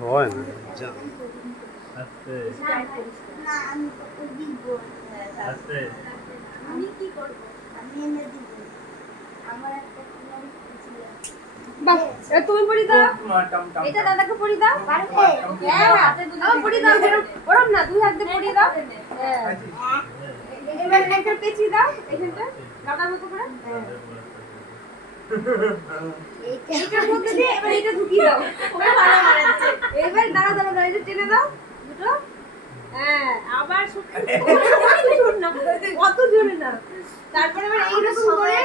হয় না আমি কি করব? আমি এনে দিব। আমার একটা বাহ, এবার তুমি পড়ি দাও। এটা দাদাকে পড়ি দাও। হ্যাঁ, হাতে দুটো পড়ি দাও। ওরম না, দুই হাত দিয়ে পড়ি দাও। হ্যাঁ। এবার একটা পেঁচি দাও, এখানটা গাদার মতো করে। এইটার মধ্যে দিয়ে এবার এটা ঢুকিয়ে দাও। ওরা ভালো মারাচ্ছে। এবার দাঁড়া দাঁড়া দাঁড়া, এটা টেনে দাও দুটো। হ্যাঁ, আবার জোর না, অত জোরে না। তারপরে এবার এইরকম করে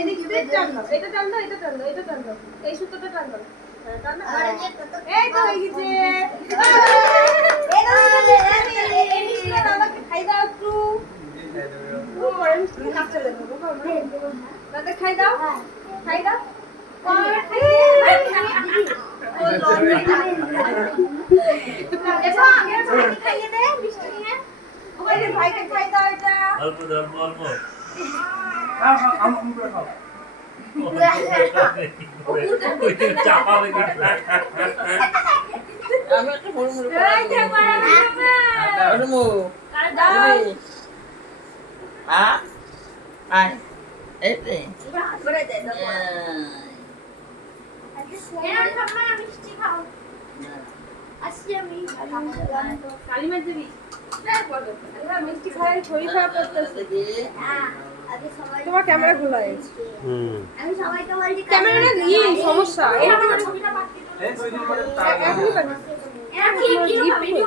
এদিক দিয়ে টান দাও, এটা টান দাও, এটা টান দাও, এটা টান দাও, এই সুতোটা টান দাও। এই তো হয়ে গেছে। এই মিষ্টিটা দাদাকে খাই দাও একটু। দাদা খাই দাও, খাই দাও। খাইয়ে দে মিষ্টি নিয়ে। ভাইকে খাই দাও এটা। অল্প অল্প চাপাবে আমি একটা মুড়ি মুড়ি করে দিই। আয় এই হাত করে দে দাও। মিষ্টি খাও। আজকে আমি কালিমা দেবী মিষ্টি খাই শরীর খারাপ করতেছে। আগে সবাই তোমার ক্যামেরা খোলা আছে। আমি সবাইকে বলছি ক্যামেরা না সমস্যা। ছবিটা পাঠিয়ে দাও। এখনই পাঠিয়ে কি ভিডিও